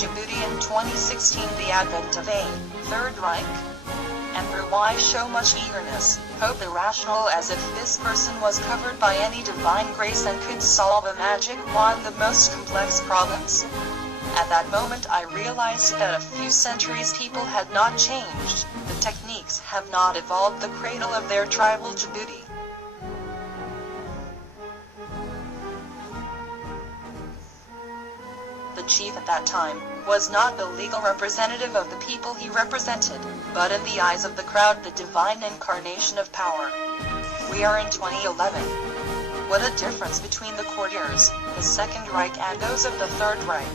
Djibouti in 2016. The advent of a Third Reich? And through why show much eagerness, hope irrational, as if this person was covered by any divine grace and could solve a magic wand the most complex problems? At that moment I realized that a few centuries people had not changed, the techniques have not evolved, the cradle of their tribal Djibouti. The chief at that time was not the legal representative of the people he represented, but in the eyes of the crowd the divine incarnation of power. We are in 2011. What a difference between the courtiers, the Second Reich, and those of the Third Reich.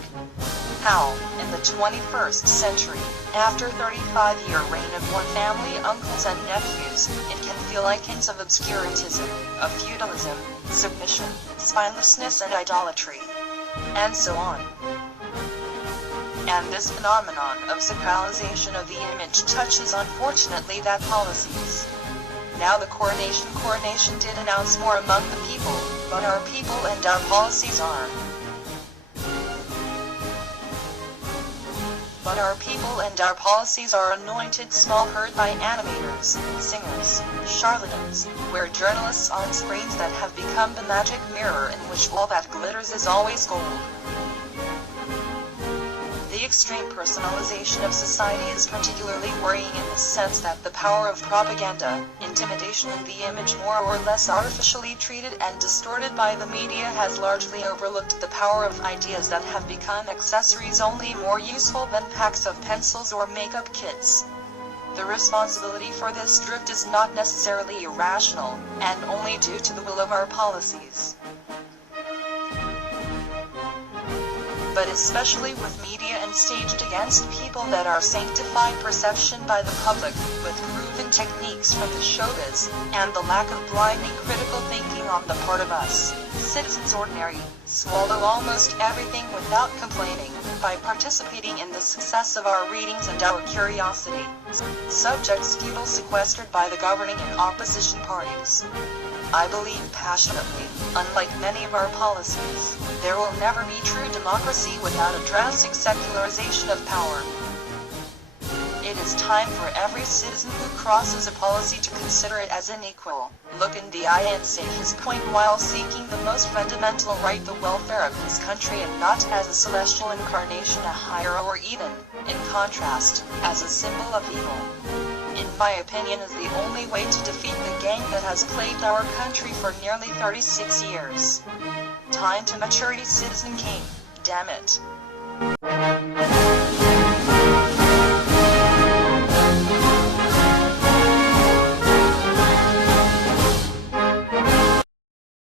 How, in the 21st century, after 35-year reign of one family, uncles and nephews, it can feel like hints of obscurantism, of feudalism, submission, spinelessness and idolatry, and so on. And this phenomenon of sacralization of the image touches unfortunately that policies. Now the coronation did announce more among the people, but our people and our policies are. But our people and our policies are anointed small herd by animators, singers, charlatans, where journalists on screens that have become the magic mirror in which all that glitters is always gold. The extreme personalization of society is particularly worrying in the sense that the power of propaganda, intimidation, and the image more or less artificially treated and distorted by the media has largely overlooked the power of ideas that have become accessories only more useful than packs of pencils or makeup kits. The responsibility for this drift is not necessarily irrational, and only due to the will of our policies. But especially with media and staged against people that are sanctified perception by the public, with proven techniques from the showbiz, and the lack of blindly critical thinking on the part of us, citizens ordinary, swallow almost everything without complaining, by participating in the success of our readings and our curiosity. Subjects feudal sequestered by the governing and opposition parties. I believe passionately, unlike many of our policies, there will never be true democracy without a drastic secularization of power. It is time for every citizen who crosses a policy to consider it as an equal, look in the eye and say his point while seeking the most fundamental right, the welfare of his country, and not as a celestial incarnation, a higher, or even, in contrast, as a symbol of evil. In my opinion, is the only way to defeat the gang that has plagued our country for nearly 36 years. Time to maturity, citizen king, damn it.